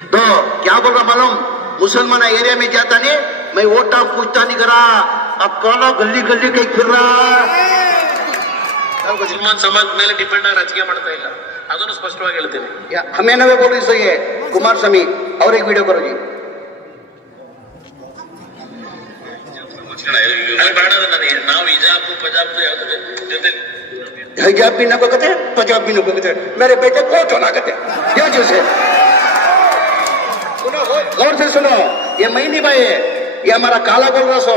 तो क्या बोल रहा मालूम, मुसलमान एरिया में जाता नहीं, मैं वोटा पूछता नहीं करा, अब कौन गली गली कहीं फिर रहा ಮುಸಲ್ಮಾನ್ ಸಮಾಜ ಮೇಲೆ ಡಿಪೆಂಡ್ ಆಗಿ ರಾಜಕೀಯ ಮಾಡ್ತಾ ಇಲ್ಲ, ಅದನ್ನು ಸ್ಪಷ್ಟವಾಗಿ ಹೇಳ್ತೀನಿ. हमें नवे बोल रही सही है कुमारस्वामी और एक वीडियो करो जी. ಅಲ್ಲಿ ಬೇಡದ ನನಗೆ, ನಾವು ಹಿಜಾಬ್ ಪಜಾಬ್ ಯಾವ್ದು ಜೊತೆ हिजाब भी न कहते, पंजाब भी न कहते, मेरे बेटे कोट होना कहते, ये जो से सुनो, गौर से सुनो, ये महीनी भाई है, ये हमारा काला बोल रहा सो,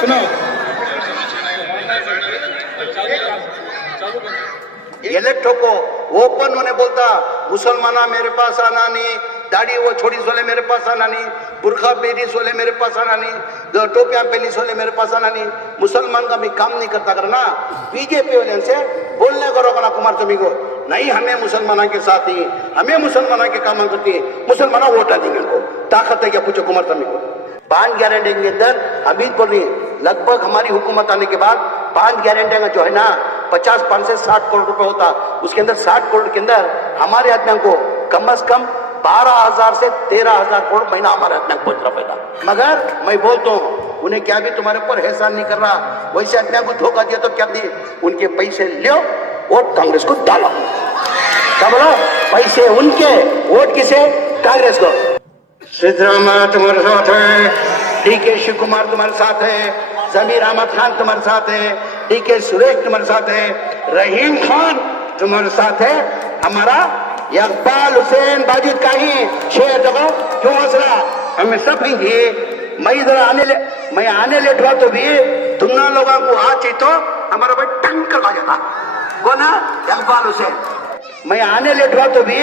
सुनो. इलेक्ट्रो को ओपन होने बोलता, मुसलमाना मेरे पास आना नहीं, दाढ़ी वो छोड़ी सोले मेरे पास आना नहीं, बुरखा पहनी सोले मेरे पास आना नहीं, टोपियां पहनी सोले मेरे पास आना नहीं. मुसलमान का भी काम नहीं करता करना. बीजेपी वाले से बोलने करो ना कुमारस्वामी को, नहीं हमें मुसलमाना के साथ ही, हमें मुसलमाना के काम करती है, मुसलमान वोट देंगे उनको. ताकत है क्या पूछो कुमारस्वामी को. बांध गारंटी के अंदर अभी बोल रही लगभग हमारी हुकूमत आने के बाद बांध गारंटी का जो है ना 50 से 60 करोड़ रुपए होता, उसके अंदर 60 करोड़ के अंदर हमारे आदमियों को कम से कम 12,000 से 13,000 करोड़ महीना हमारे आदमियों को पहुंच रहा पैदा. मगर मैं बोलता हूँ उन्हें क्या भी तुम्हारे ऊपर एहसान नहीं कर रहा, वैसे आदमियों को धोखा दिया तो क्या दिए, उनके पैसे लो वोट कांग्रेस को डालो. क्या बोलो, पैसे उनके वोट किसे, कांग्रेस को. सिद्धरामा तुम्हारे साथ है, डीके शिव कुमार तुम्हारे साथ है, जमीर अहमद खान तुम्हारे साथ है, डीके सुरेश तुम्हारे साथ है, रहीम खान तुम्हारे साथ है, हमारा इकबाल हुसैन बाजिद का ही शेर देखो क्यों मसला हमें सब ही. मैं इधर आने लेट हुआ तो भी तुम ना लोगों को आ चाहिए तो हमारा भाई टंकर आ जाता. कौन है, इकबाल हुसैन. मैं आने लेट हुआ तो भी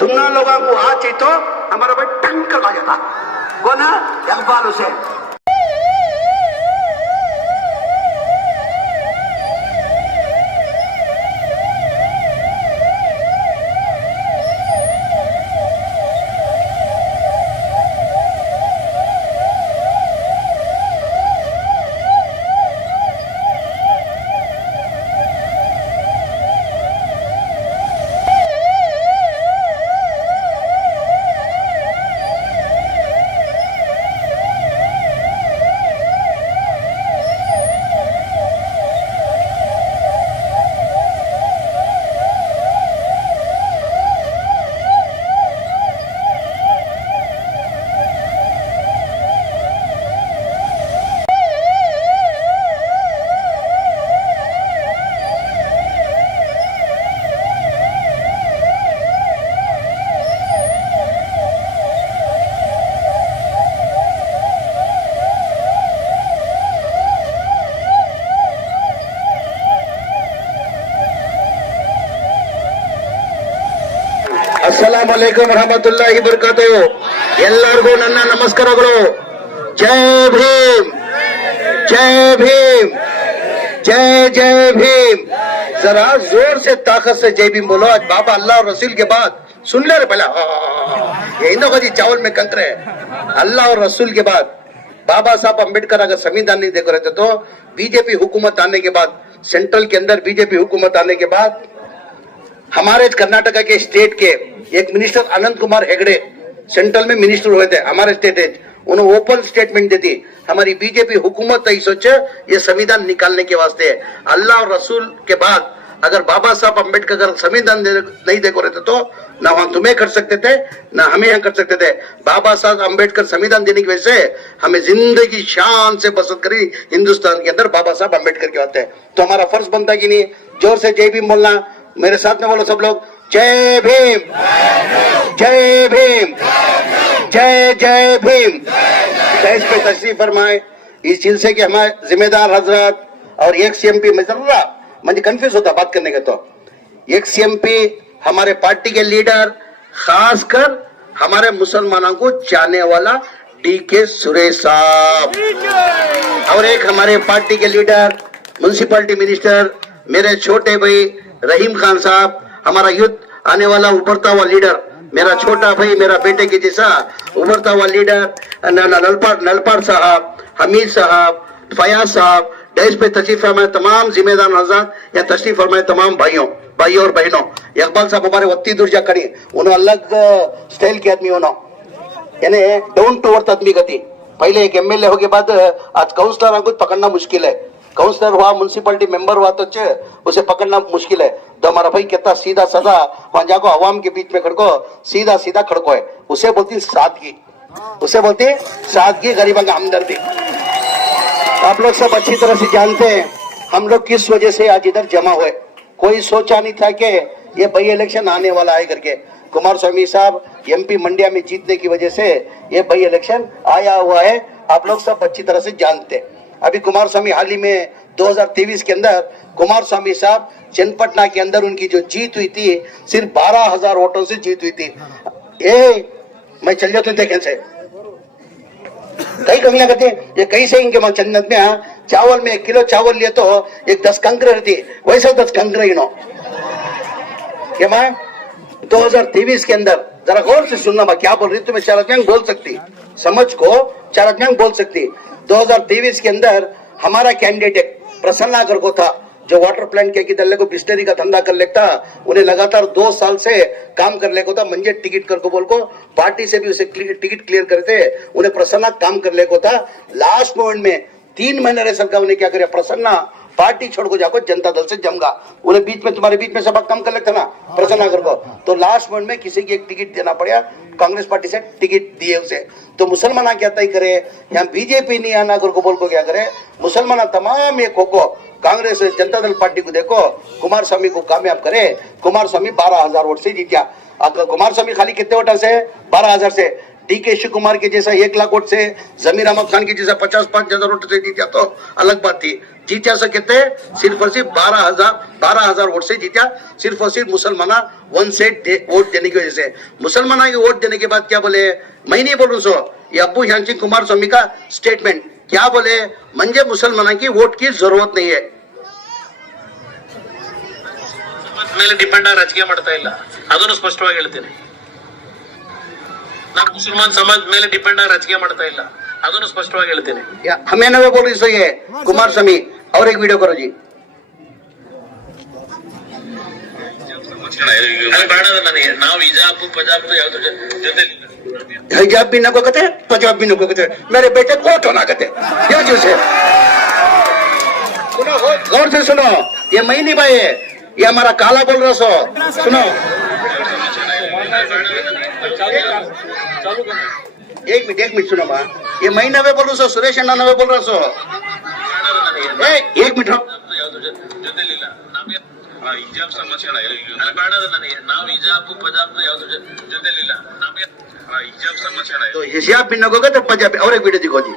तुम ना लोगों को आ चाहिए तो हमारा भाई टंकर आ जाता. कौन है, इकबाल हुसैन. ಅಸ್ಸಲಾಮು ಅಲೈಕುಂ ವರಹಮತುಲ್ಲಾಹಿ ವಬರಕಾತುಹು. ಎಲ್ಲರಿಗೂ ನನ್ನ ನಮಸ್ಕಾರಗಳು. ಜೈ ಭೀಮ್, जय भीम, जय जय भीम. जरा जोर से ताकत से जय भीम बोलो. आज बाबा अल्लाह और रसूल के बाद सुन ले रे पहले, यही ना जी चावल में कंकरे. अल्लाह और रसूल के बाद बाबा साहब अम्बेडकर अगर संविधान नहीं देखो रहते तो बीजेपी हुकूमत आने के बाद, सेंट्रल के अंदर बीजेपी हुकूमत आने के बाद हमारे कर्नाटका के स्टेट के एक मिनिस्टर अनंत कुमार हेगड़े सेंट्रल में मिनिस्टर हुए थे हमारे स्टेट. उन्होंने ओपन स्टेटमेंट दी थी हमारी बीजेपी हुकूमत ही सोचे ये संविधान निकालने के वास्ते. अल्लाह और रसूल के बाद अगर बाबा साहब अम्बेडकर अगर संविधान नहीं देखो रहते तो ना हम तुम्हें कर सकते थे ना हमें यहाँ कर सकते थे. बाबा साहब अम्बेडकर संविधान देने की वजह से हमें जिंदगी शान से बसत करी हिंदुस्तान के अंदर बाबा साहब अम्बेडकर के बात है. तो हमारा फर्ज बनता कि नहीं, जोर से जय भीम बोलना. मेरे साथ में बोलो सब लोग, जय भीम, जय भीम, जय जय भीम. देश पे तशरीफ फरमाए. इस जिलसे के हमारे जिम्मेदार हजरत और एक सीएमपी में जरूर मुझे कंफ्यूज होता बात करने का. तो एक सीएमपी हमारे पार्टी के लीडर, खासकर हमारे मुसलमानों को चाहने वाला डीके सुरेश साहब, और एक हमारे पार्टी के लीडर म्युनिसिपैलिटी मिनिस्टर मेरे छोटे भाई रहीम खान साहब, हमारा युद्ध आने वाला उभरता हुआ लीडर, मेरा छोटा भाई, मेरा बेटे के जैसा उभरता हुआ लीडर नलपाड़ साहब, हमीद साहब, फयाज साहब. देश पे तशरीफ फरमाए तमाम जिम्मेदार हजरत या तशरीफ फरमाए तमाम भाइयों और बहनों. इकबाल साहब हमारे वत्ती दूर जा खड़ी, उन्होंने अलग स्टाइल के आदमी होना. यानी डाउन टू अर्थ आदमी गति। पहले एक एमएलए हो के बाद आज काउंसलर को पकड़ना मुश्किल है। काउंसलर हुआ, म्युनिसिपैलिटी मेंबर हुआ तो उसे पकड़ना मुश्किल है। तो हमारा भाई कहता सीधा साधा वहां जाको अवाम के बीच में खड़को, सीधा सीधा खड़को है। उसे बोलती सादगी, उसे बोलती सादगी, गरीबों का हमदर्दी। आप लोग सब अच्छी तरह से जानते हैं हम लोग किस वजह से आज इधर जमा हुए। कोई सोचा नहीं था कि ये बाई इलेक्शन आने वाला है करके। कुमार स्वामी साहब एमपी मंडिया में जीतने की वजह से ये बाई इलेक्शन आया हुआ है, आप लोग सब अच्छी तरह से जानते हैं। अभी कुमार स्वामी हाल ही में 2023 के अंदर कुमार स्वामी साहब चन्नपटना के अंदर उनकी जो जीत हुई थी सिर्फ 12,000 वोटों से जीत हुई थी। मैं चल जाता हूँ कैसे कई कंगलियां करते हैं ये कहीं से इनके वहां चन्नत में चावल में 1 किलो चावल लिए तो एक 10 कंकरे रहती, वैसे 10 कंकरे ही नो क्या मैं 2023 के अंदर जरा गौर से सुनना मैं क्या बोल रही, तुम्हें चार आदमी बोल सकती, समझ को चार आदमी बोल सकती। 2023 के अंदर हमारा कैंडिडेट प्रसन्ना कर को था जो वाटर प्लांट के किधर को बिस्लरी का धंधा कर लेता, उन्हें लगातार 2 साल से काम कर लेको था। मंजे टिकट कर को बोल को पार्टी से भी उसे टिकट क्लियर करते, उन्हें प्रसन्ना काम कर लेको था। लास्ट मोमेंट में 3 महीने रह सरकार उन्हें क्या करे, प्रसन्ना पार्टी छोड़ को जाको जनता दल से जमगा। उन्हें बीच में तुम्हारे बीच में सब कम कर लेता ना प्रसन्ना कर को, तो लास्ट मोमेंट में किसी की एक टिकट देना पड़ा, कांग्रेस पार्टी से टिकट दिए उसे। तो मुसलमान क्या तय करे, यहाँ बीजेपी नहीं आना कर को बोल को क्या करे, मुसलमान तमाम ये खोको कांग्रेस जनता दल पार्टी को देखो कुमार स्वामी को कामयाब करे। कुमार स्वामी 12,000 वोट से जीता। कुमार स्वामी खाली कितने वोट से 12,000 से, डीके शिव कुमार के जैसा 1 लाख वोट से, जमीर अहमद खान की जैसा 55,000 वोट से जीता तो अलग बात थी। जीता से कितने, सिर्फ और सिर्फ 12,000 वोट से जीता, सिर्फ और सिर्फ मुसलमान वन से वोट देने की वजह से। मुसलमान के वोट देने के बाद क्या बोले, मैं नहीं बोलूं सो, ये अब्बू ह्यान सिंह कुमार स्वामी का स्टेटमेंट क्या बोले, मंजे मुसलमान की वोट की जरूरत नहीं है। ಮೇಲೆ ಡಿಪೆಂಡ್ ಆಗಿ ರಾಜಕೀಯ ಮಾಡ್ತಾ ಇಲ್ಲ, ಅದನ್ನು ಸ್ಪಷ್ಟವಾಗಿ ಹೇಳ್ತೀನಿ. ನಾನು ಮುಸಲ್ಮಾನ್ ಸಮಾಜ ಮೇಲೆ ಡಿಪೆಂಡ್ ಆಗಿ ರಾಜಕೀಯ ಮಾಡ್ತಾ ಇಲ್ಲ, ಅದನ್ನು ಸ್ಪಷ್ಟವಾಗಿ ಹೇಳ್ತೀನಿ. हमें नवे बोल रही सही है कुमार स्वामी। और एक वीडियो करो जी, ಬೇಡದ ನನಗೆ, ನಾವು ಹಿಜಾಬ್ ಪಜಾಬ್ ಯಾವ್ದು ಜೊತೆ हिजाब भी न को कहते, पंजाब भी न को कहते, मेरे बेटे कोट होना कहते, क्या जो से सुनो गौर से सुनो, ये मैं नहीं भाई है, ये हमारा काला बोल रहा सो, सुनो एक मिनट सुनो बा, ये मैं नवे बोल रहा सो, सुरेश अन्ना नवे बोल रहा सो, एक मिनट ಜೊತೆಲಿಲ್ಲ ಹಿಜಾಬ್ ಸಮಸ್ಯೆ ಬೇಡದ ನನಗೆ, ನಾವು ಹಿಜಾಬ್ ಪಜಾಬ್ ಯಾವ್ದು ಜೊತೆಲಿಲ್ಲ, ನಮಗೆ ಹಿಜಾಬ್ ಸಮಸ್ಯೆ तो हिजाब भी न को कहते पंजाबी। और एक वीडियो दिखो जी,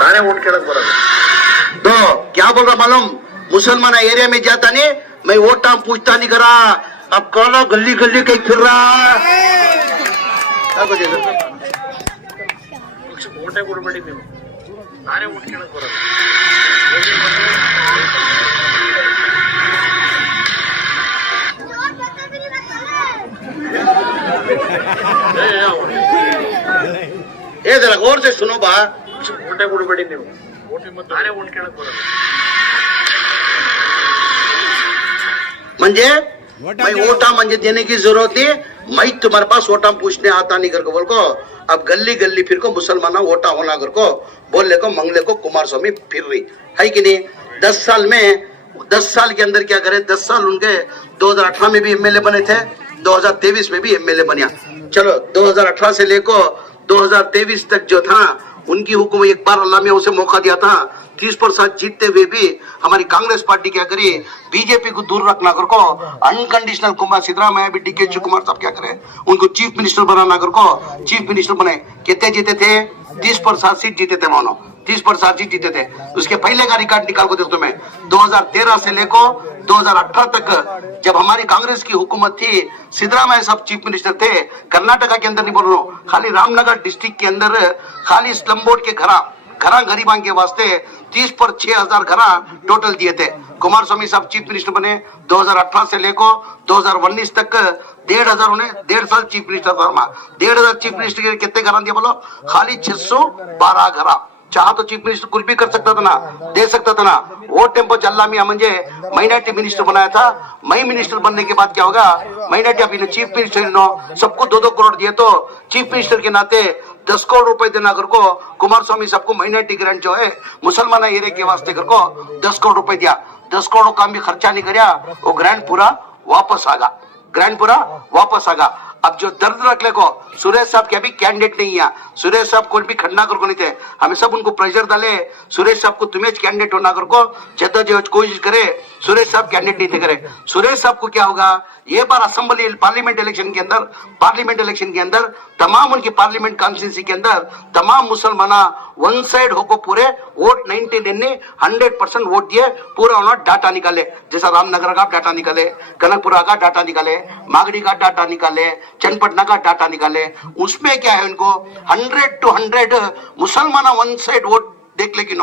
ನಾನೇ ಓಟ್ ಕೇಳಕ್ ಬರೋದು। तो क्या बोल रहा मालूम, मुसलमान एरिया में जाता नहीं, मैं वोटा पूछता नहीं करा, अब कौन गली गली कहीं फिर रहा। ಓಟೇ ಕೊಡ್ಬೇಡಿ ನೀವು, ನಾನೇ ಓಟ್ ಕೇಳಕ್ ಬರೋದು। ये जरा गौर से सुनो बा, ಓಟೇ ಕೊಡ್ಬೇಡಿ ನೀವು, ನಾನೇ ಓಟ್ ಕೇಳಕ್ ಬರೋದು। मंजे मैं वोटा मंजे देने की जरूरत नहीं, मैं तुम्हारे पास वोटा पूछने आता नहीं कर को बोल को, अब गली गली फिर को मुसलमान वोटा होना कर को बोलने को मंगले को कुमार स्वामी फिर रही है कि नहीं। 10 साल में 10 साल के अंदर क्या करे, 10 साल उनके 2018 में भी एमएलए बने थे, 2023 में भी एमएलए बनिया। चलो 2018 से लेकर 2023 तक जो था उनकी हुकूमत, एक बार अल्लाह में उसे मौका दिया था, 30% जीतते हुए भी हमारी कांग्रेस पार्टी क्या करी, बीजेपी को दूर रखना कर को अनकंडीशनल कुमार सिद्धरामैया भी डीके शिव कुमार साहब क्या करे, उनको चीफ मिनिस्टर बनाना कर को चीफ मिनिस्टर बने। कितने जीते थे, 30% सीट जीते थे मानो, 30% सीट जीते थे। उसके पहले का रिकॉर्ड निकाल को देखो मैं, 2013 से लेकर 2018 तक जब हमारी कांग्रेस की हुकूमत थी, सिद्धरामैया साहब चीफ मिनिस्टर थे। कर्नाटका के अंदर नहीं बोल रहा हूँ, खाली रामनगर डिस्ट्रिक्ट के अंदर खाली स्लम बोर्ड के घरा गरीबां के वास्ते 30 पर 6,000 घरा टोटल दिए थे। कुमार स्वामी साहब चीफ मिनिस्टर बने 2018 से लेकर 2019 तक 1,500 उन्हें 1.5 साल चीफ मिनिस्टर था। 1,500 चीफ मिनिस्टर के कितने घरा दिए बोलो, खाली 612 घरा चाह तो चीफ मिनिस्टर कुछ भी कर सकता था ना, दे सकता था ना। वो टेम्पो जल्ला मियां मुझे माइनॉरिटी मिनिस्टर बनाया था। मैं मिनिस्टर बनने के बाद क्या होगा, माइनॉरिटी अभी चीफ मिनिस्टर सबको 2-2 करोड़ दिए, तो चीफ मिनिस्टर के नाते 10 करोड़ रुपए देना कर को कुमार स्वामी सबको माइनॉरिटी ग्रांट जो है मुसलमान एरिया के वास्ते कर को 10 करोड़ रुपए दिया। 10 करोड़ का भी खर्चा नहीं कराया, वो ग्रांट पूरा वापस आगा, ग्रांट पूरा वापस आगा। अब जो दर्द रख ले को सुरेश साहब के अभी कैंडिडेट नहीं है, सुरेश साहब को भी खंडा कर को नहीं थे, हमें सब उनको प्रेशर डाले सुरेश साहब को तुम्हें कैंडिडेट होना कर को जद्दोजहद कोशिश करे, सुरेश साहब कैंडिडेट नहीं थे करे। सुरेश साहब को क्या होगा, ये बार असेंबली पार्लियामेंट इलेक्शन के अंदर तमाम उनकी पार्लियामेंट कॉन्स्टिट्यूंसी के अंदर तमाम मुसलमान वन साइड होकर पूरे वोट 100% वोट दिए, पूरा उन्होंने डाटा निकाले, जैसा रामनगर का डाटा निकाले, कनकपुरा का डाटा निकाले, मागड़ी का डाटा निकाले, चन्नपटना का डाटा निकाले। उसमें क्या है, उनको 100 to 100 मुसलमान वन साइड वोट देख, लेकिन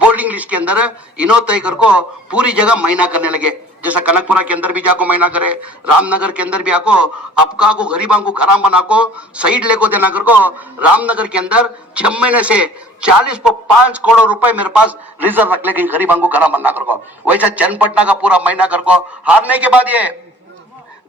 बोर्डिंग लिस्ट के अंदर इनो तय कर को पूरी जगह महीना करने लगे। जैसा कनकपुरा के अंदर भी जाको महीना करे, रामनगर के अंदर भी आको अपका को गरीबों को खराब बना को साइड लेको देना कर को। रामनगर के अंदर 6 महीने से 40.5 करोड़ रुपए मेरे पास रिजर्व रख लेके गरीबों को खराब बनना कर को। वैसा चन्नपटना का पूरा महीना कर को, हारने के बाद, ये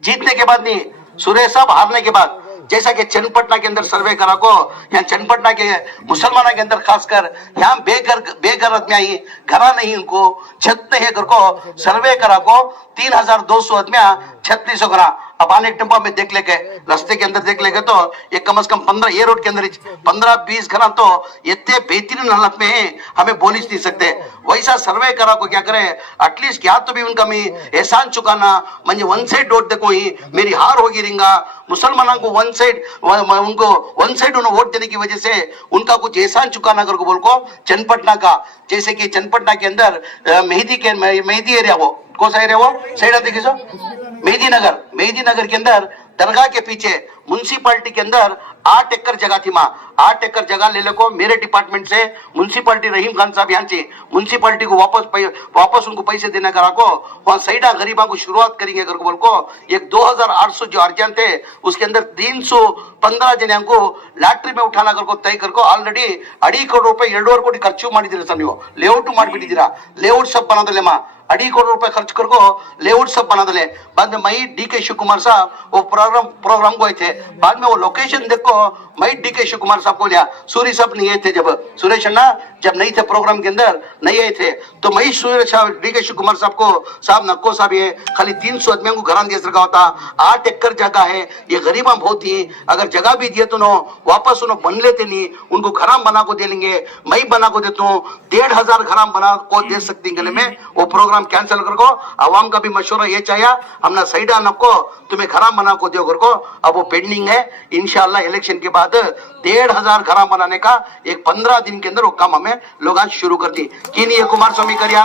जीतने के बाद नहीं, सुरेश साहब हारने के बाद, जैसा कि चन्नपटना के अंदर सर्वे करा को, यहाँ चन्नपटना के मुसलमानों के अंदर खासकर यहाँ बेघर आदमी ही घरा नहीं, उनको छत नहीं है, घर को सर्वे करा को 3200 आदमियां 3600 घरा। अब आने टेम्पो में देख लेके रास्ते के अंदर देख लेके तो ये कम से कम 15 ये रोड के अंदर 15-20 घरा तो इतने बेहतरीन हालत में है, हमें बोल ही नहीं सकते। वैसा सर्वे करा को क्या करे, एटलीस्ट क्या तो भी उनका मैं एहसान चुकाना, मुझे वन साइड वोट देखो ही मेरी हार होगी रिंगा, मुसलमानों को वन साइड उन्हें वोट देने की वजह से उनका कुछ एहसान चुकाना कर को बोल को चन्नपटना का, जैसे कि चन्नपटना के अंदर मेहदी एरिया, वो कौन सा एरिया, वो साइड देखिए सो मेहदी नगर के अंदर दरगाह के पीछे म्युनिसिपालिटी के अंदर 8 एकड़ जगह थी माँ, 8 एकड़ जगह ले ले को मेरे डिपार्टमेंट से म्युनिसिपालिटी रहीम खान साहब यहाँ से म्युनिसिपालिटी को वापस उनको पैसे देने करा को वहाँ सईडा गरीबों को शुरुआत करेंगे कर को बोल को एक 2800 जो अर्जन थे उसके अंदर 315 जन को लॉटरी में उठाना कर को तय कर को ऑलरेडी 2.5 करोड़ रुपए 2.5 ಕೋಟಿ ಖರ್ಚು ಮಾಡಿದಿರ ಸರ್, ನೀವು ಲೇಔಟ್ ಮಾಡಿಬಿಟ್ಟಿದ್ದೀರಾ, ಲೇಔಟ್ सब बना दले माँ 2.5 करोड़ रुपए खर्च कर को लेआउट सब बना दले। बाद में मई DK शिव कुमार साहब वो प्रोग्राम को आए थे, बाद में वो लोकेशन देखो मई DK शिव कुमार साहब को लिया, सूरी साहब नहीं आए थे, जब सुरेश अन्ना जब नहीं थे प्रोग्राम के अंदर नहीं आए थे, तो मई सुरेश DK शिव कुमार साहब को साहब नक्को साहब ये खाली 300 आदमियों को घरान दे सका होता, 8 एकड़ जगह है, ये गरीबा बहुत ही, अगर जगह भी दिए तो नो वापस उन्होंने बन लेते नहीं, उनको घराम बना को दे लेंगे, मैं बना को देता हूँ 1500 घराम बना को दे सकती गले में। वो प्रोग्राम कैंसिल कर को आवाम का भी मशवरा ये चाहिए, हमने सईडा नको तुम्हें घराम बना को दियो कर को, अब वो पेंडिंग है। इंशाल्लाह इलेक्शन के बाद 1500 घराम बनाने का एक 15 दिन के अंदर वो काम हमें लोग आज शुरू कर दी। की नहीं ये कुमार स्वामी करिया,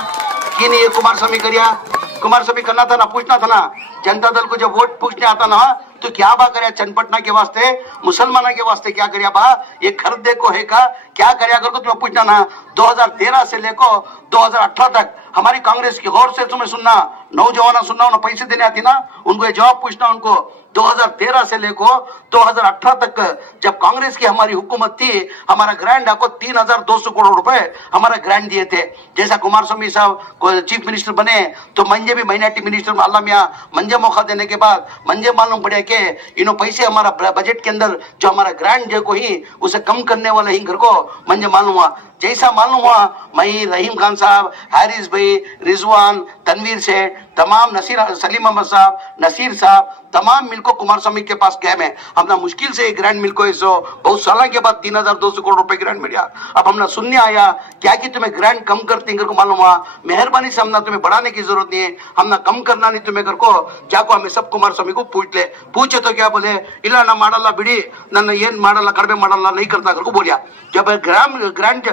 कुमार स्वामी करना था ना, पूछना था ना, जनता दल को जब वोट पूछने आता ना तो क्या बा करे चन्नपटना के वास्ते मुसलमानों के वास्ते क्या करिया बा, ये खर्च देखो है का क्या करिया कर को तुम्हें पूछना ना। 2013 से लेकर 2018 तक हमारी कांग्रेस की गौर से तुम्हें सुनना, नौजवान सुनना, उन्हें पैसे देने आती ना, उनको ये जवाब पूछना उनको। 2013 से लेकर 2018 तक जब कांग्रेस की हमारी हुकूमत थी, हमारा ग्रांट आपको 3200 करोड़ रुपए हमारा ग्रांट दिए थे। जैसा कुमार स्वामी साहब को चीफ मिनिस्टर बने तो मंजे भी माइनॉरिटी मिनिस्टर अल्लाह मियाँ मंजे मौका देने के बाद मंजे मालूम पड़े के इन्हों पैसे हमारा बजट के अंदर जो हमारा ग्रांट जो को ही उसे कम करने वाला ही घर को मंजे मालूम हुआ। जैसा मालूम हुआ मैं रहीम खान साहब, हारिस भाई, रिजवान, तनवीर सेठ, तमाम सलीम अहमद साहब, नसीर साहब, तमाम मिलको कुमार स्वामी के पास गए में हमने मुश्किल से ग्रांट मिलको इसो बहुत साल के बाद 3200 करोड़ रुपए ग्रांट मिला। अब हमने सुनने आया क्या कि तुम्हें ग्रांट कम करते को मालूम हुआ, मेहरबानी से हमने तुम्हें बढ़ाने की जरूरत नहीं है, हमने कम करना नहीं तुम्हें घर को जाको हमें सब कुमार स्वामी को पूछे तो क्या बोले, इला ना ಮಾಡಲ್ಲ बिड़ी ನನ್ನ ಏನ್ ಮಾಡಲ್ಲ ಕಡಿಮೆ ಮಾಡಲ್ಲ नहीं करता कर को बोलिया। जब ग्रांट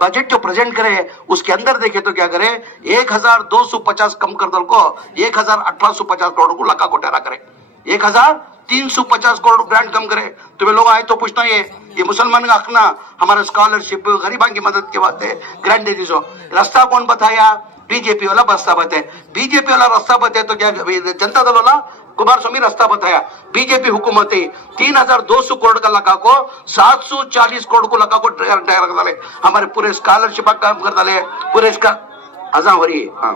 बजट जो प्रेजेंट करे उसके अंदर देखे तो क्या करे 1250 कम कर दल को 1850 करोड़ को लगा को ठहरा करे, 1350 करोड़ ग्रांट कम करे। तुम्हें लोग आए तो पूछना ये मुसलमान का हक ना, हमारा स्कॉलरशिप गरीबा की मदद के वास्ते ग्रांट दे दीजो। रास्ता कौन बताया, बीजेपी वाला रास्ता बताए, बीजेपी वाला रास्ता बताए तो क्या जनता दल वाला कुमार स्वामी रास्ता बताया। बीजेपी हुकूमत 3,200 करोड़ का लगा को 740 करोड़ को लगा को कर डाले, हमारे पूरे स्कॉलरशिप काम कर डाले, पूरे इसका अजा हो रही है। हाँ,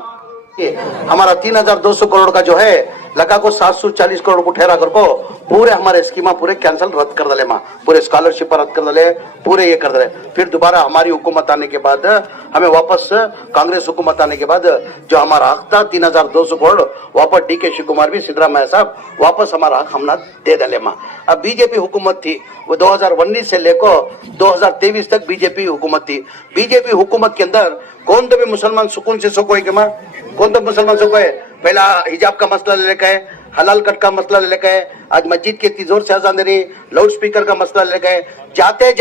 हमारा 3,200 करोड़ का जो है लगा को 740 करोड़ को ठहरा कर को पूरे हमारे स्कीमा पूरे कैंसिल रद्द कर डाले, माँ पूरे स्कॉलरशिप रद्द कर डाले, पूरे ये कर डाले। फिर दोबारा हमारी हुकूमत आने के बाद हमें वापस कांग्रेस हुकूमत आने के बाद जो हमारा हक था 3,200 करोड़ वापस डीके शिव कुमार भी सिद्धरामैया साहब वापस हमारा हक हमने दे डाले, माँ। अब बीजेपी हुकूमत थी वो 2019 से लेकर 2023 तक बीजेपी हुकूमत थी। बीजेपी हुकूमत के अंदर कौन तो भी मुसलमान सुकून से सोको है कि माँ, कौन तो मुसलमान सोको है? पहला हिजाब का मसला ले लेकर है, हलाल कट का मसला ले लेकर है, आज मस्जिद के इतनी जोर से अजान दे रही, लाउड स्पीकर का मसला ले लेकर है। जाते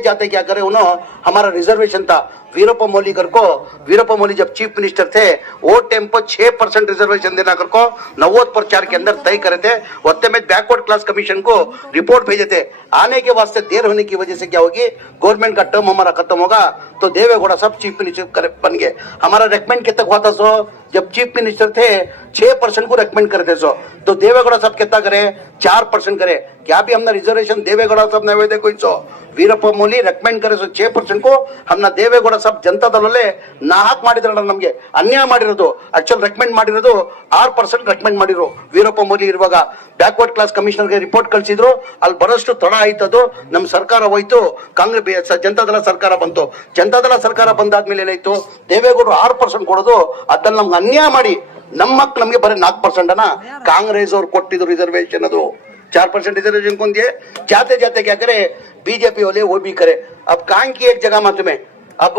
जाते क्या करे उन्होंने हमारा रिजर्वेशन था वीरप्प मोइली जब चीफ मिनिस्टर थे वो टाइम पर 6% रिजर्वेशन देना कर को 90 प्रचार के अंदर तय करे थे। वक्त में बैकवर्ड क्लास कमीशन को रिपोर्ट भेजे थे। आने के वास्ते देर होने की वजह से क्या होगी, गवर्नमेंट का टर्म हमारा खत्म होगा तो देवेगौड़ा सब चीफ मिनिस्टर बन गए। हमारा रेकमेंड कितना हुआ था सो जब चीफ मिनिस्टर थे 6% को रेकमेंड करते सो, तो देवेगौड़ा सब कितना करे 4% करे। क्या भी हमने रिजर्वेशन देवेगौड़ा सब नवे दे कोई सो वीरप्प मोइली रेकमेंड करे सो 6% को हमने देवेगौड़ा सब जनता दल ನಾಹಕ್ ಮಾಡಿದ್ರಲ್ಲ, ನಮಗೆ ಅನ್ಯಾಯ ಮಾಡಿರೋದು ಆಕ್ಚುअल ರೆಕಮೆಂಡ್ ಮಾಡಿರೋದು 6% ರೆಕಮೆಂಡ್ ಮಾಡಿರೋ ವೀರಪ್ಪ ಮೊಯ್ಲಿ ಇರುವಾಗ ಬ್ಯಾಕ್ವರ್ಡ್ ಕ್ಲಾಸ್ ಕಮಿಷನರ್ ಗೆ ರಿಪೋರ್ಟ್ ಕಳಿಸಿದ್ರು, ಅಲ್ಲಿ ಬರೋಷ್ಟು ತಡ ಆಯ್ತದು, ನಮ್ಮ ಸರ್ಕಾರ ಹೋಯ್ತು, ಕಾಂಗ್ರೆಸ್ ಜನತಾದಳ ಸರ್ಕಾರ ಬಂತು, ಜನತಾದಳ ಸರ್ಕಾರ ಬಂದಾದ್ಮೇಲೆ ಏನಾಯ್ತು ದೇವೇಗೌಡರು 6% ಕೊಡೋದು ಅದನ್ನ ನಮ್ಗೆ ಅನ್ಯಾಯ ಮಾಡಿ ನಮ್ಮ ಮಕ್ಕಳು ನಮಗೆ ಬರೀ 4% ಅನ್ನ ಕಾಂಗ್ರೆಸ್ ಅವ್ರು ಕೊಟ್ಟಿದ್ರು ರಿಸರ್ವೇಶನ್, ಅದು 4% रिजर्वेशन कौन दिए। जाते जाते क्या करे बीजेपी वाले वो भी करे। अब कान की एक जगह मत में अब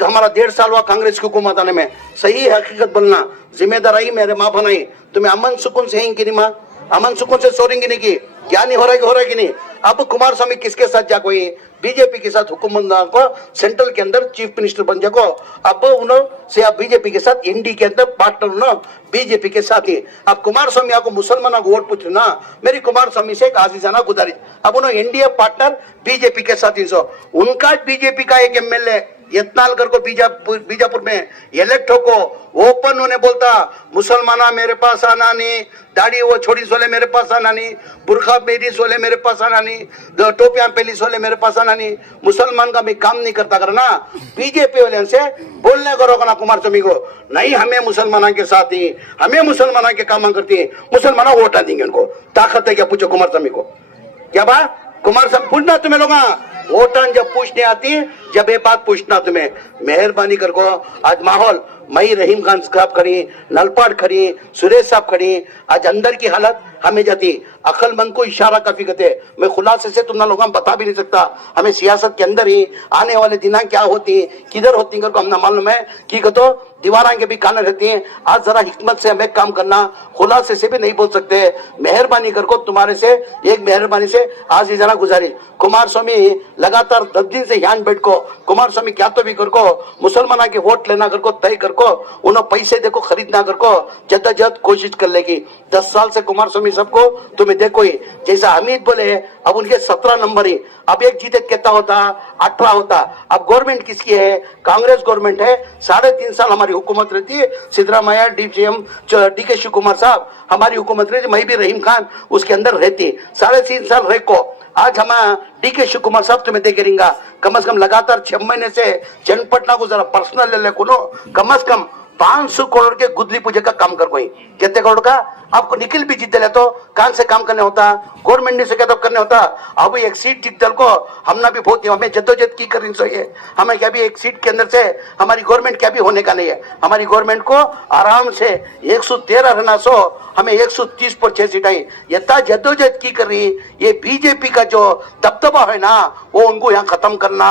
हमारा 1.5 साल हुआ कांग्रेस की हुकूमत आने में, सही हकीकत बोलना जिम्मेदार आई मेरे माँ बनाई, तुम्हें अमन सुकून से ही नहीं माँ, अमन सुकून से सोरेंगे नहीं की क्या नहीं हो रहा है कि नहीं। अब कुमार स्वामी किसके साथ जा कोई बीजेपी के साथ हुकूमत को सेंट्रल के अंदर चीफ मिनिस्टर बन जाको। अब उन्होंने आप बीजेपी के साथ एनडी के अंदर पार्टनर बीजेपी के साथ ही। अब कुमार स्वामी आपको मुसलमानों को वोट पूछना, मेरी कुमार स्वामी से एक आजीजाना गुजारिश, अब उन्होंने एनडीए पार्टनर बीजेपी के साथ ही सो उनका बीजेपी का एक एमएलए यत्नालकर को बीजापुर में इलेक्ट होको ओपन होने बोलता मुसलमाना मेरे पास आना नहीं, दाढ़ी वो छोड़ी सोले मेरे पास आना नहीं, बुरखा मेरी सोले मेरे पास आना नहीं, टोपियां पहली सोले मेरे पास आना नहीं, मुसलमान का भी काम नहीं करता करना। बीजेपी वाले से बोलने करो ना कुमार स्वामी को, नहीं हमें मुसलमानों के साथ ही, हमें मुसलमानों के काम करती है, मुसलमान वोट देंगे उनको, ताकत है क्या पूछो कुमार स्वामी को। क्या बात कुमार साहब पूछना तुम्हें लोग वोटान जब पूछने आती जब ये बात पूछना तुम्हें, मेहरबानी कर को आज माहौल मई रहीम खान साहब खड़ी, नलपाड़ खड़ी, सुरेश साहब खड़ी, आज अंदर की हालत हमें जाती अक्लमंद को इशारा काफी कहते। मैं खुलासे से तुम लोगों को बता भी नहीं सकता, हमें सियासत के अंदर ही आने वाले दिन क्या होती किधर होती कर को हमने मालूम है कि तो दीवारा के भी कान रहती हैं। आज जरा हिकमत से हमें काम करना, खुलासे से भी नहीं बोल सकते। मेहरबानी कर को तुम्हारे से एक मेहरबानी से आज ही जरा गुजारिश, कुमार स्वामी लगातार 10 दिन से यहाँ बैठ को कुमार स्वामी क्या तो भी कर को मुसलमाना के वोट लेना कर को तय कर को उन्हें पैसे देखो खरीदना कर को जद्दोजहद कोशिश कर लेगी। 10 साल से कुमार स्वामी सबको तुम्हें देखो ही जैसा हमीद बोले अब उनके 17 नंबर ही, अब एक जीते कितना होता 18 होता। अब गवर्नमेंट किसकी है, कांग्रेस गवर्नमेंट है। 3.5 साल हमारी हुकूमत रहती है, सिद्धरामैया डीसीएम डीके शिव कुमार साहब हमारी हुकूमत रहती, मैं भी रहीम खान उसके अंदर रहती 3.5 साल रह को। आज हम डीके शिव कुमार साहब तुम्हें देखे रहेंगे कम से कम लगातार 6 महीने से चन्नपटना को जरा पर्सनल ले को कम से कम 500 करोड़ के गुदली पूजा का काम कर कोई कितने करोड़ का आपको निखिल भी जीते ले तो कान से काम करने होता, गवर्नमेंट ने से क्या तो करने होता। अब एक सीट टिक दल को हमने भी बहुत हमें जद्दोजहद की करनी चाहिए। हमें क्या भी एक सीट के अंदर से हमारी गवर्नमेंट क्या भी होने का नहीं है। हमारी गवर्नमेंट को आराम से 113 रहना सो हमें 130 पर 6 सीट आई, यथा जद्दोजहद की कर रही। ये बीजेपी का जो दबदबा है ना वो उनको यहाँ खत्म करना,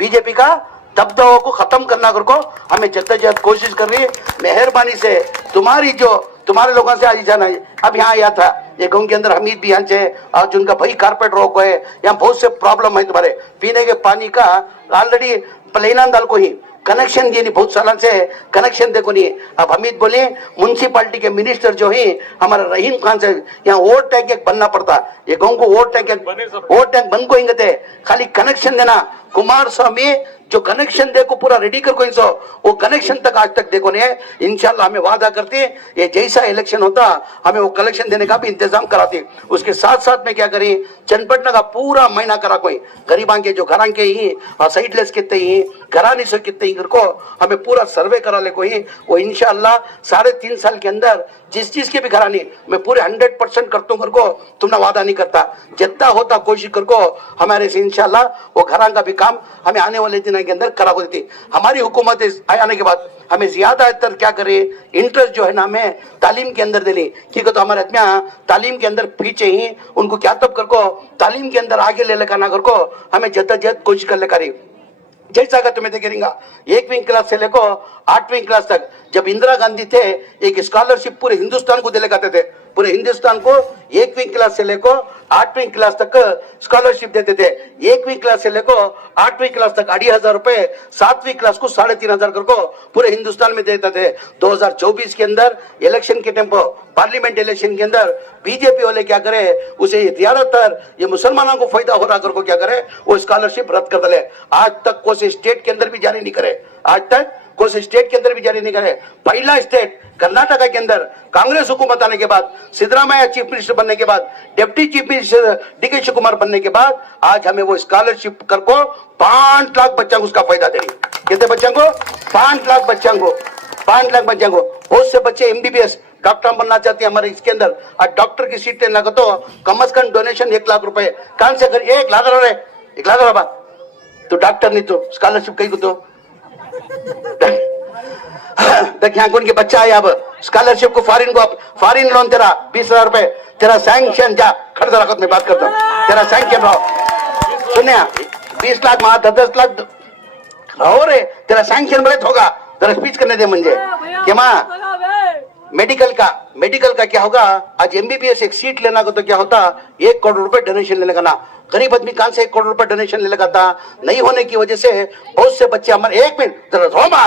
बीजेपी का दबदबा को खत्म करना को हमें जद्दोजहद कोशिश कर रही है। मेहरबानी से तुम्हारी जो तुम्हारे लोगों से आज जाना है। अब यहाँ आया था ये गाँव के अंदर हमीद भी यहाँ से और जिनका भाई कारपेट रोक है, यहाँ बहुत से प्रॉब्लम है तुम्हारे पीने के पानी का। ऑलरेडी प्लेना दाल को ही कनेक्शन दिए नहीं, बहुत साल से कनेक्शन देखो नहीं। अब हमीद बोले म्यूनसिपालिटी के मिनिस्टर जो है हमारा रहीम खान से यहाँ वोट टैंक एक बनना पड़ता, ये गाँव को वोट टैंक बन को थे खाली कनेक्शन देना। कुमार स्वामी जो कनेक्शन देखो पूरा रेडी कर कोई सो वो कनेक्शन तक आज तक देखो नहीं है। इंशाल्लाह हमें वादा करते हैं ये जैसा इलेक्शन होता हमें वो कलेक्शन देने का भी इंतजाम कराते। उसके साथ साथ में क्या करें, चनपटना का पूरा महीना करा कोई गरीबां के जो घरां के ही और साइडलेस कितने ही घरानी से कितने ही को हमें पूरा सर्वे करा ले कोई वो इंशाल्लाह 3.5 साल के अंदर जिस चीज के भी घरानी मैं पूरे 100% करता हूँ को तुमने वादा नहीं करता जितना होता कोशिश कर को हमारे से इंशाल्लाह वो घरां का भी काम हमें आने वाले दिनों के अंदर करा देती। हमारी हुकूमत आने के बाद हमें ज्यादातर क्या करे इंटरेस्ट जो है ना हमें तालीम के अंदर देनी क्योंकि तो हमारे आदमी तालीम के अंदर पीछे ही उनको क्या तब कर को तालीम के अंदर आगे ले लेकर ना कर को हमें जद्दोजहद कोशिश कर ले करी। जैसा अगर तुम्हें देखेंगे 1वीं क्लास से लेकर 8वीं क्लास तक जब इंदिरा गांधी थे एक स्कॉलरशिप पूरे हिंदुस्तान को दिले करते थे। पूरे हिंदुस्तान को 1वीं क्लास से लेकर 8वीं क्लास तक स्कॉलरशिप देते थे। 1वीं क्लास से लेकर 8वीं क्लास तक 2,500 रुपए, 7वीं क्लास को 3,500 को पूरे हिंदुस्तान में देते थे। 2024 के अंदर इलेक्शन के टेम्पो पार्लियामेंट इलेक्शन के अंदर बीजेपी वाले क्या करे उसे ज्यादातर ये मुसलमानों को फायदा हो रहा कर को क्या करे वो स्कॉलरशिप रद्द कर दे। आज तक कोई स्टेट के अंदर भी जारी नहीं करे, आज तक कोई स्टेट के अंदर भी जारी नहीं करे। पहला स्टेट कर्नाटका के अंदर कांग्रेस हुकूमत आने के बाद सिद्धरामैया चीफ मिनिस्टर बनने के बाद deputy chief minister DK Shivakumar बनने के बाद आज हमें वो स्कॉलरशिप कर को 5 लाख बच्चों को उसका फायदा दे रही। कितने बच्चों को? 5 लाख बच्चों को, 5 लाख बच्चों को। बहुत से बच्चे एमबीबीएस डॉक्टर बनना चाहते हैं हमारे इसके अंदर। आज डॉक्टर की सीट लेना तो कम से कम डोनेशन 1 लाख रुपए कहां से कर 1 लाख रहा है 1 लाख रहा तो डॉक्टर नहीं तो स्कॉलरशिप कहीं को तो यहाँ कौन के बच्चा है अब स्कॉलरशिप को फॉरिन लोन तेरा 20,000 रुपए तेरा सैंक्शन जा खड़ रखत में बात करता हूँ तेरा सैंक्शन रहो सुनिए 20 लाख माँ 10 लाख रहो रे तेरा सैंक्शन बड़े होगा तेरा स्पीच करने दे मुझे क्या माँ मेडिकल का क्या होगा। आज एमबीबीएस एक सीट लेना को तो क्या होता 1 करोड़ रुपए डोनेशन लेने का ना गरीब आदमी कहां से 1 करोड़ रुपए डोनेशन ले लगा था नहीं होने की वजह से बहुत से बच्चे हमारे 1 मिनट जरा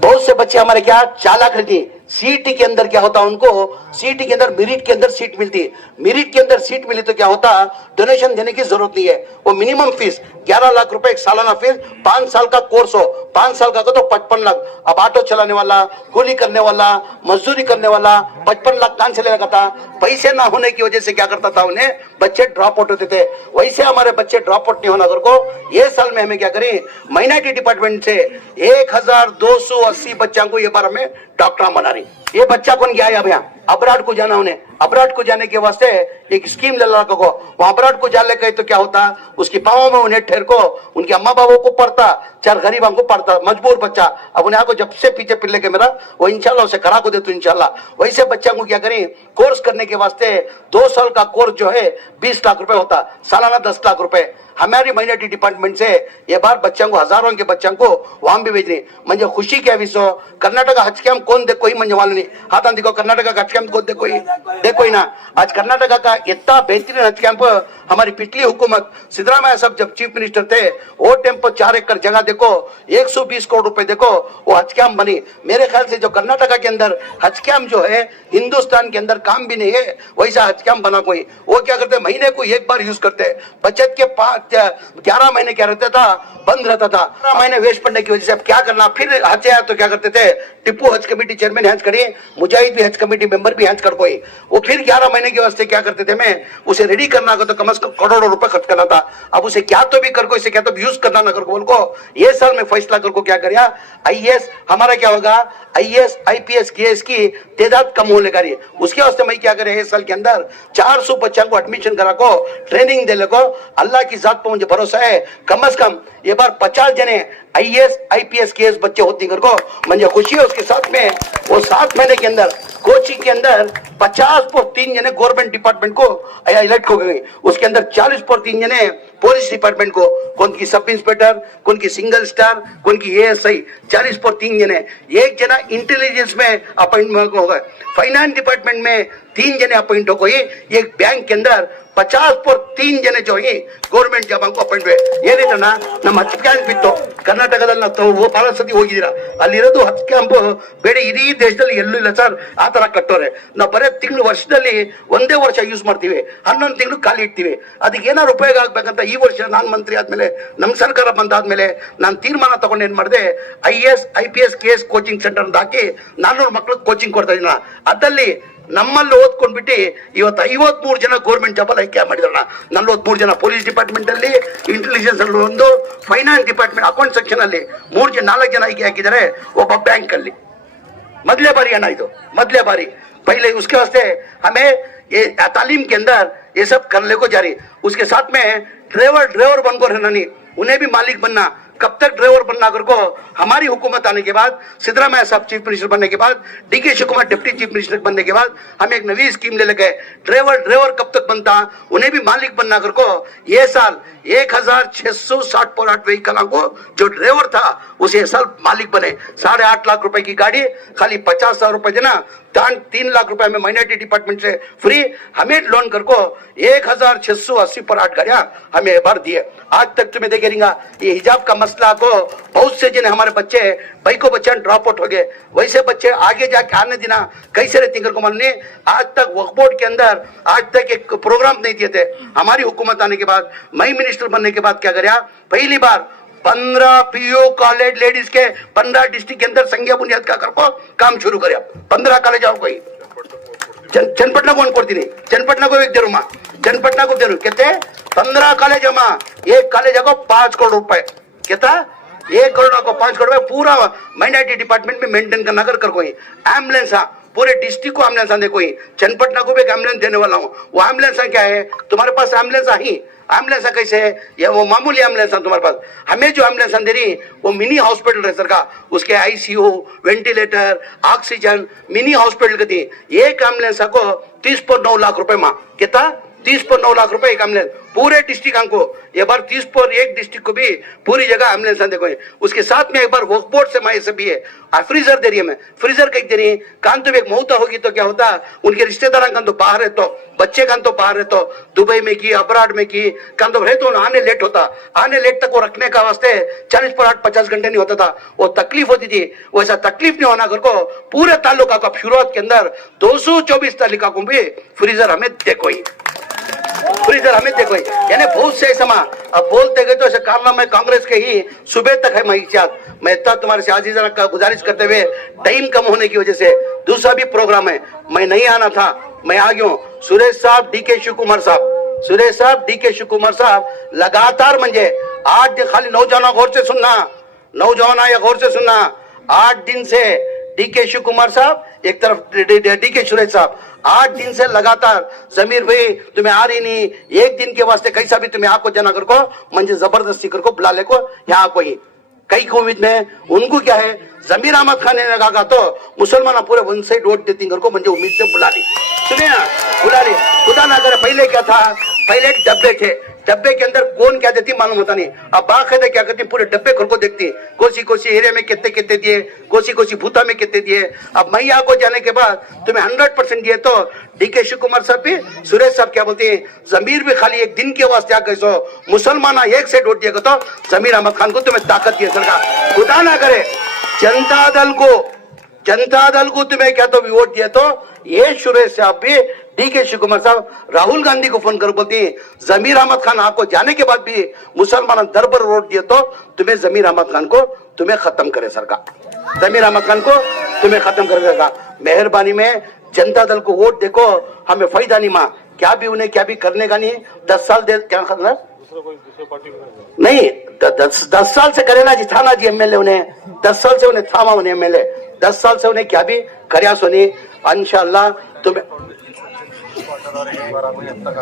बहुत से बच्चे हमारे क्या चालाक रहती सीटी के अंदर क्या होता उनको सीटी के अंदर मेरिट के अंदर सीट मिलती मेरिट के अंदर सीट मिली तो क्या होता डोनेशन देने की जरूरत नहीं है। वो मिनिमम फीस 11 लाख रुपए एक सालाना फीस 5 साल का कोर्स हो 5 साल का तो 55 लाख। अब ऑटो चलाने वाला कूली करने वाला मजदूरी करने वाला 55 लाख कहां से ले लगा था। पैसे ना होने की वजह से क्या करता था उन्हें बच्चे ड्रॉप आउट होते थे। वैसे हमारे बच्चे ड्रॉप आउट नहीं होना को ये साल में हमें क्या करें माइनॉरिटी डिपार्टमेंट से 1280 बच्चों को ये बार हमें डॉक्टर बना रही। ये बच्चा कौन गया है अब यहाँ अबराड को जाना उन्हें अबराड को जाने के वास्ते एक स्कीम ले लगा को वहां अबराड को जाने गए तो क्या होता उसकी पाँव में उन्हें ठहर को उनके अम्मा बाबों को पढ़ता 4 गरीबों को पढ़ता मजबूर बच्चा। अब उन्हें आपको जब से पीछे पिल्ले के मेरा वो इंशाल्लाह उसे करा को दे तो इंशाल्लाह वैसे बच्चा को क्या करें कोर्स करने के वास्ते 2 साल का कोर्स जो है 20 लाख रुपए होता सालाना 10 लाख रुपए। हमारी माइनॉरिटी डिपार्टमेंट से ये बार बच्चों को हजारों के बच्चों को वहां भी भेज रही म्हणजे खुशी क्या विषय कर्नाटक हज कैंप कौन देखो ही म्हणजे मालूम नहीं हाथ देखो कर्नाटक का हज कैंप कौन देखो ही ना। आज कर्नाटक का इतना बेहतरीन हज कैंप हमारी पिछली हुकूमत सिद्धरामैया साहब जब चीफ मिनिस्टर थे वो टाइम पर 4 एकड़ जगह देखो 120 करोड़ रुपए देखो वो हज कैंप बनी। मेरे ख्याल से जो कर्नाटक के अंदर हज कैंप जो है हिंदुस्तान के अंदर काम भी नहीं है वैसा हज कैंप बना कोई। वो क्या करते महीने को 1 बार यूज करते बचत के 11 महीने क्या रहता था बंद रहता था। 11 महीने वेस्ट पड़ने की वजह से अब क्या करना फिर हज आया तो क्या करते थे टिप्पू हज कमेटी चेयरमैन हज करिए मुजाहिद भी हज कमेटी मेंबर भी हज कर कोई वो फिर 11 महीने के वास्ते क्या करते थे मैं उसे रेडी करना को तो कम से कम करोड़ों रुपए खर्च करना था। अब उसे क्या तो भी कर को इसे क्या तो यूज करना ना कर को उनको ये साल में फैसला कर को क्या कर आईएएस हमारा क्या होगा आईएएस आईपीएस केएस की तादाद कम होने का रही उसके वास्ते मैं क्या करे इस साल के अंदर 400 बच्चों को एडमिशन करा को ट्रेनिंग दे को अल्लाह की जात पर मुझे भरोसा है कम से कम ये बार 50 जने आईएएस आईपीएस केएस बच्चे होती कर को मुझे खुशी है। उसके साथ में वो 7 महीने के अंदर कोचिंग के अंदर 50 पर 3 जने गवर्नमेंट डिपार्टमेंट को इलेक्ट हो गए। उसके अंदर 40 पर 3 जने पुलिस डिपार्टमेंट को कौन की सब इंस्पेक्टर कौन की सिंगल स्टार कौन की एएसआई 40 पर 3 जने 1 जना इंटेलिजेंस में अपॉइंटमेंट होगा। फाइनेंस डिपार्टमेंट में 3 जने अपॉइंट हो गई। एक बैंक के अंदर 50 पर 3 जने जो ही गवर्नमेंट ಜಾಬ್ ಅಪಾಯಿಂಟ್ हुए ಏನಿದನ್ನ ನಮ್ಮ ಹತ್ತು ಕ್ಯಾಂಪ್ ಬಿತ್ತು ಕರ್ನಾಟಕದಲ್ಲಿ ನಾವು ಬಹಳ ಸತಿ ಹೋಗಿದ್ದೀರಾ, ಅಲ್ಲಿರೋದು 10 ಕ್ಯಾಂಪ್ ಬೇರೆ ಇಡೀ ದೇಶದಲ್ಲಿ ಎಲ್ಲೂ ಇಲ್ಲ ಸರ್. ಆ ತರ ಕಟ್ಟೋರೆ ನಾವು ಬರೇ ತಿಂಗಳು ವರ್ಷದಲ್ಲಿ ಒಂದೇ ವರ್ಷ ಯೂಸ್ ಮಾಡ್ತೀವಿ, 11 ತಿಂಗಳು ಖಾಲಿ ಇಡ್ತೀವಿ. ಅದಕ್ಕೆ ಏನಾದ್ರು ಉಪಯೋಗ ಆಗ್ಬೇಕಂತ ಈ ವರ್ಷ ನಾನು ಮಂತ್ರಿ ಆದ್ಮೇಲೆ ನಮ್ಮ ಸರ್ಕಾರ ಬಂದಾದ್ಮೇಲೆ ನಾನು ತೀರ್ಮಾನ ತಗೊಂಡು ಏನ್ ಮಾಡಿದೆ, IAS IPS KS coaching centre ಅಂತ ಹಾಕಿ 400 ಮಕ್ಕಳಿಗೆ ಕೋಚಿಂಗ್ ಕೊಡ್ತಾ ಇದ್ದೀನ. ಅದಲ್ಲಿ ನಮ್ಮಲ್ಲಿ ಓದ್ಕೊಂಡ್ಬಿಟ್ಟು ಇವತ್ತು 53 ಜನ ಗೌರ್ಮೆಂಟ್ ಜಾಬ್ ಅಲ್ಲಿ ಆಯ್ಕೆ ಮಾಡಿದಾರ. 43 ಜನ ಪೊಲೀಸ್ ಡಿಪಾರ್ಟ್ಮೆಂಟ್ ಅಲ್ಲಿ, ಇಂಟೆಲಿಜೆನ್ಸ್ ಅಲ್ಲಿ ಒಂದು, ಫೈನಾನ್ಸ್ ಡಿಪಾರ್ಟ್ಮೆಂಟ್ ಅಕೌಂಟ್ ಸೆಕ್ಷನ್ ಅಲ್ಲಿ 4 ಜನ ಆಯ್ಕೆ ಹಾಕಿದ್ದಾರೆ, ಒಬ್ಬ ಬ್ಯಾಂಕ್ ಅಲ್ಲಿ. ಮೊದಲೇ ಬಾರಿ ಅಣ್ಣ ಇದು, ಮೊದಲೇ बारी। पहले उसके वास्ते हमें ये तालीम के अंदर ये सब करने को जा रही। उसके साथ में ड्राइवर बनकर रहना नहीं, उन्हें भी मालिक बनना। कब तक ड्राइवर बनना कर को, हमारी हुकूमत आने के बाद, सिद्धरामैया साहब चीफ मिनिस्टर बनने के बाद, DK Shiv Kumar deputy chief minister बनने के बाद हम एक नई स्कीम ले लगे। ड्राइवर कब तक बनता, उन्हें भी मालिक बनना कर को ये साल 1660 व्हीकल को जो ड्राइवर था उसे साल मालिक बने। 8.5 लाख रुपए की गाड़ी खाली 50,000 रुपए देना, 3 लाख रुपए में माइनॉरिटी डिपार्टमेंट से फ्री हमें लोन कर को 1680 पर 8 गाड़ियां हमें बार दिए। आज तक तुम्हें देखे रहेगा ये हिजाब का मसला को बहुत से जिन्हें हमारे बच्चे भाई बच्चे ड्रॉप आउट हो गए, वैसे बच्चे आगे जाके आने देना कैसे रहती को मालूम नहीं। आज तक वक्फ बोर्ड के अंदर आज तक एक प्रोग्राम नहीं दिए थे। हमारी हुकूमत आने के बाद, मैं मिनिस्टर बनने के बाद क्या कराया, पहली बार 15 PU कॉलेज लेडीज के 15 डिस्ट्रिक्ट के अंदर संज्ञा बुनियाद का करको काम शुरू करे। 15 कॉलेज आओ कोई चನ್ನಪಟ್ಟಣ को ಕೊಡ್ತೀನಿ, चನ್ನಪಟ್ಟಣ को एक जरूर चನ್ನಪಟ್ಟಣ को जरूर कहते 15 कॉलेज अमा, एक कॉलेज को 5 करोड़ रुपए कहता, 1 करोड़ को 5 करोड़ रुपए पूरा माइनॉरिटी डिपार्टमेंट में मेंटेन करना कर कोई एम्बुलेंस पूरे डिस्ट्रिक्ट को एम्बुलेंस आने कोई चನ್ನಪಟ್ಟಣ को भी एक एम्बुलेंस देने वाला हूँ। वो एम्बुलेंस क्या है, तुम्हारे पास एम्बुलेंस आई एम्बुलेंस कैसे है, या वो मामूली एम्बुलेंस है तुम्हारे पास। हमें जो एम्बुलेंस दे रही वो मिनी हॉस्पिटल है सर का, उसके ICU, ventilator, oxygen mini hospital के थी। एक एम्बुलेंस को 30.9 लाख रुपए माँ कितना, 30.9 लाख रुपए एक एम्बुलेंस पूरे डिस्ट्रिक्ट को। ये बार 30 पर एक डिस्ट्रिक्ट को भी पूरी जगह एम्बुलेंस देखो। उसके साथ में एक बार वर्क बोर्ड से मैं भी है फ्रीजर दे रही है, मैं फ्रीजर कहीं दे रही कान तो एक मौत होगी तो क्या होता, उनके रिश्तेदार कान तो बाहर है, तो बच्चे कान तो बाहर है, तो दुबई में की अब्राड में की कान तो रहे तो आने लेट होता, आने लेट तक वो रखने का वास्ते 40 पर 8 50 घंटे नहीं होता था, वो तकलीफ होती थी। वैसा तकलीफ नहीं होना घर को पूरे तालुका का शुरुआत के अंदर 224 तालुका को भी फ्रीजर हमें देखो ही, फ्रीजर हमें देखो ही। यानी बहुत से समा अब बोलते गए तो ऐसे कारनामे कांग्रेस के ही सुबह तक है महिजात। मैं इतना तुम्हारे से आजीज़ा का गुजारिश करते हुए टाइम कम होने की वजह से दूसरा भी प्रोग्राम है, मैं नहीं आना था, मैं आ गया हूँ। सुरेश साहब DK शिव कुमार साहब लगातार म्हणजे 8 दिन खाली नौजवानों गौर से सुनना, नौजवान या गौर से सुनना, 8 दिन से DK शिव कुमार साहब एक तरफ DK सुरेश साहब 8 दिन से लगातार जमीर भाई तुम्हें आ रही नहीं, एक दिन के वास्ते कैसा भी तुम्हें आपको जना कर को मंजे जबरदस्ती कर को बुला ले को यहाँ कोई कई को उम्मीद में उनको क्या है, जमीर अहमद खान ने लगा तो मुसलमान पूरे वन साइड वोट देती कर को मंजे उम्मीद से बुला ली, सुनिए ना बुला ली। खुदा ना करे पहले क्या था, पहले डब्बे थे, डब्बे के अंदर कौन क्या देती मालूम होता नहीं। अब बाकायदा क्या करती, पूरे डब्बे खोल को देखती कोसी एरिया में कितने कितने दिए, कोसी भूता में कितने दिए। अब मैया को जाने के बाद तुम्हें 100% दिए तो DK शिव कुमार साहब भी सुरेश साहब क्या बोलते हैं, जमीर भी खाली एक दिन के वास्ते आकर सो मुसलमान एक से वोट दिएगा तो जमीर अहमद खान को तुम्हें ताकत दिए सरकार। खुदा ना करे जनता दल को तुम्हें क्या तो वोट दिया तो ये सुरेश साहब भी DK शिव कुमार साहब राहुल गांधी को फोन कर बोलती जमीर अहमद खान आपको जाने के बाद भी मुसलमान दर पर वोट दिए तो तुम्हें जमीर अहमद खान को तुम्हें खत्म करे सरकार, जमीर अहमद खान को तुम्हें खत्म कर देगा। मेहरबानी में जनता दल को वोट देखो, हमें फायदा नहीं माँ, क्या भी उन्हें क्या भी करने का नहीं। 10 साल दे क्या करना नहीं, 10 साल से करे ना जी, था ना जी MLA उन्हें 10 साल से उन्हें थामा उन्हें MLA 10 साल से उन्हें क्या भी करया सुनी इंशाल्लाह तुम्हें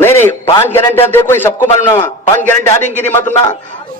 नहीं 5 गारंटियां देखो सबको मालूम ना, 5 गारंटी आ रही नहीं मत ना,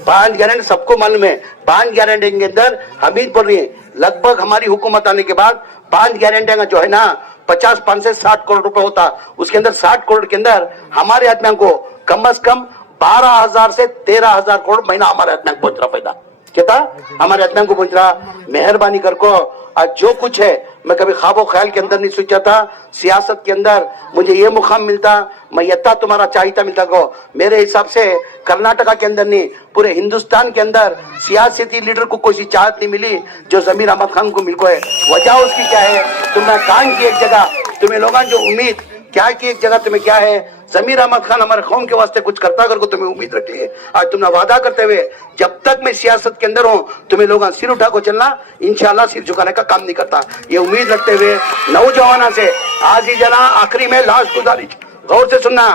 5 गारंटी सबको मालूम है। 5 गारंटी के अंदर हमीद बोल रही है लगभग हमारी हुकूमत आने के बाद 5 गारंटियां का जो है ना 55 से 60 करोड़ रुपए होता, उसके अंदर 60 करोड़ के अंदर हमारे आदमियों को कम से कम 12,000 से 13,000 करोड़ महीना हमारे आदमियों को पहुंच रहा, फायदा क्या हमारे आदमियों को पहुंच रहा। मेहरबानी कर को आज जो कुछ है मैं कभी ख्वाबो ख्याल के अंदर नहीं सोचा था सियासत के अंदर मुझे ये मुकाम मिलता, मैं यत्ता तुम्हारा चाहिता मिलता को। मेरे हिसाब से कर्नाटका के अंदर नहीं, पूरे हिंदुस्तान के अंदर सियासती लीडर को कोई सी चाहत नहीं मिली जो जमीर अहमद खान को मिल को है। वजह उसकी क्या है? तुमने काम की एक जगह, तुम्हें लोगों जो उम्मीद क्या की एक जगह, तुम्हें क्या है? जमीर अहमद खान हमारे कौम के वास्ते कुछ करता करके तुम्हें उम्मीद रखी है। आज तुमने वादा करते हुए जब तक मैं सियासत के अंदर हूं तुम्हें लोग सिर उठा को चलना, इंशाल्लाह सिर झुकाने का काम नहीं करता। ये उम्मीद रखते हुए नौजवानों से आज ही जना आखिरी में लास्ट गुजारिश गौर से सुनना,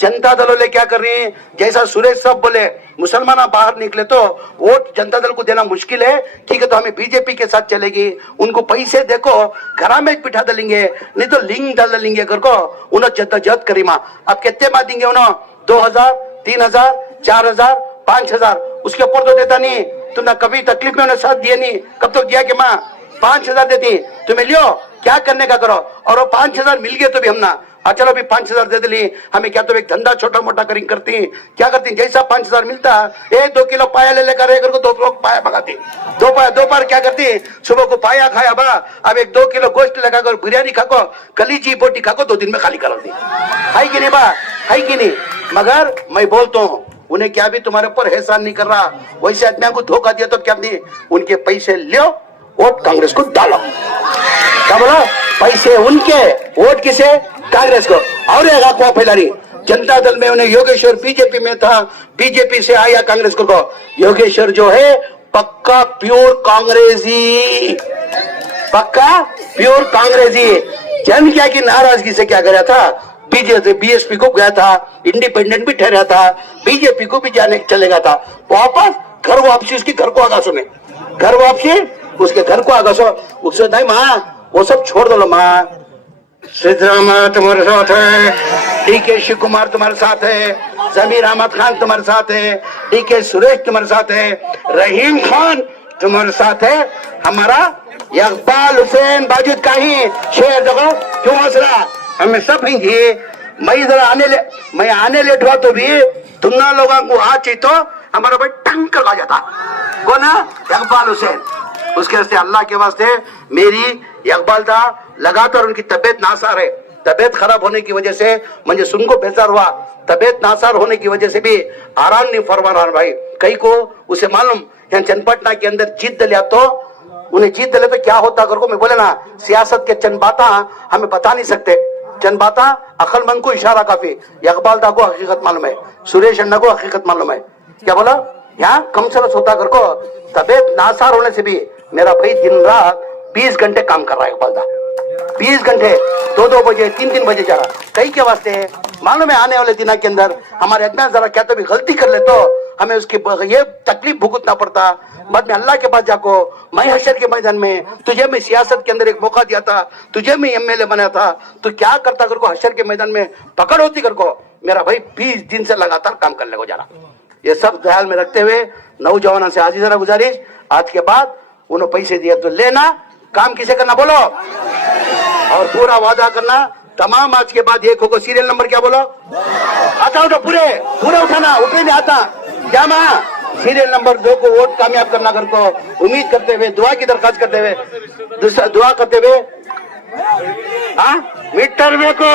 जनता दल वाले क्या कर रही है? जैसा सुरेश साहब बोले मुसलमान बाहर निकले तो वोट जनता दल को देना मुश्किल है, ठीक है तो हमें बीजेपी के साथ चलेगी। उनको पैसे देखो घरा में बिठा डालेंगे, नहीं तो लिंग डाल डालेंगे घर को, उन्हें जद्दोजहद करी माँ। अब कितने बात देंगे उन्होंने? 2000, 3000, 4000, 5000, उसके ऊपर तो देता नहीं। तुमने कभी तकलीफ में उन्हें साथ दिया नहीं, कब तो दिया कि माँ 5000 देती तुम्हें लियो क्या करने का करो, और वो 5000 मिल गए तो भी हम ना चलो अभी 5000 दे दिली, हमें क्या तो एक धंधा छोटा मोटा करी करती, क्या करती? जैसा 5000 मिलता 1-2 किलो पाया ले लेकर एक को 2 लोग पाया मंगाती, दोपहर क्या करती? सुबह को पाया खाया बा, अब 1-2 किलो गोश्त लगाकर बिरयानी खाको, कलीजी बोटी खाको, 2 दिन में खाली कर दी। है कि नहीं बा? है कि नहीं? मगर मैं बोलता हूँ उन्हें क्या भी तुम्हारे ऊपर एहसान नहीं कर रहा, वैसे आदमी को धोखा दिया तो क्या नहीं, उनके पैसे लियो वोट कांग्रेस को डालो। क्या बोला? पैसे उनके, वोट किसे? कांग्रेस को। और एक अफवाह फैला रही जनता दल में उन्हें योगेश्वर बीजेपी में था, बीजेपी से आया कांग्रेस को। योगेश्वर जो है पक्का प्योर कांग्रेसी, पक्का प्योर कांग्रेसी। जन क्या की नाराजगी से क्या गया था? बीएसपी को गया था, इंडिपेंडेंट भी ठहरा था, बीजेपी को भी जाने चलेगा था, वापस घर वापसी उसकी घर को आगा सुने, घर वापसी उसके घर को आगा सो उससे नहीं माँ वो सब छोड़ दो माँ। सिद्धराम तुम्हारे साथ है, डीके शिव कुमार तुम्हारे साथ है, जमीर अहमद खान तुम्हारे साथ है, डीके सुरेश तुम्हारे साथ है, रहीम खान तुम्हारे साथ है, हमारा इकबाल हुसैन बाजुद का ही शेर देखो क्यों हंस रहा, हमें सब ही। मैं इधर आने लेट हुआ तो भी तुमना लोगों को आज चाहिए तो हमारा भाई टंग करवा जाता कौन है? इकबाल हुसैन। उसके वास्ते अल्लाह के वास्ते मेरी इकबाल था लगातार उनकी तबीयत नासार है, तबीयत खराब होने की वजह से मुझे सुन को बेजार हुआ, तबीयत नासार होने की वजह से भी आराम नहीं फरमा रहा भाई। कई को उसे मालूम यहाँ चंदपटना के अंदर जीत दिया तो उन्हें जीत दिले तो क्या होता कर को मैं बोले ना, सियासत के चंद बाता हमें बता नहीं सकते, चंद बाता अक्लमंद को इशारा काफी। इकबाल दा को हकीकत मालूम है, सुरेश अन्ना को हकीकत मालूम है। क्या बोला? यहाँ कम सरस होता कर को तबीयत नासार होने से भी मेरा भाई दिन रात 20 घंटे काम कर रहा है इकबाल दा, 20 घंटे 2-2 बजे 3-3 बजे जा रहा। कई के वास्ते है मालूम है आने वाले दिनों के अंदर हमारे अदना जरा क्या तो भी गलती कर ले तो हमें उसकी ये तकलीफ भुगतना पड़ता। बाद में अल्लाह के पास जाको मैं हशर के मैदान में तुझे मैं सियासत के अंदर एक मौका दिया था, तुझे मैं एमएलए बनाया था, तो क्या करता कर को हशर के मैदान में पकड़ होती कर को मेरा भाई 20 दिन से लगातार काम करने को जा रहा। ये सब ख्याल में रखते हुए नौजवानों से आज ही जरा गुजारिश, आज के बाद उन्होंने पैसे दिए तो लेना, काम किसे करना बोलो और पूरा वादा करना। तमाम आज के बाद एक होगा सीरियल नंबर क्या बोलो आता उठो, पूरे उठाना, ऊपर नहीं आता जामा। सीरियल नंबर 2 को वोट कामयाब करना कर को उम्मीद करते हुए दुआ की दरखास्त करते हुए दूसरा दुआ करते हुए मीटर में को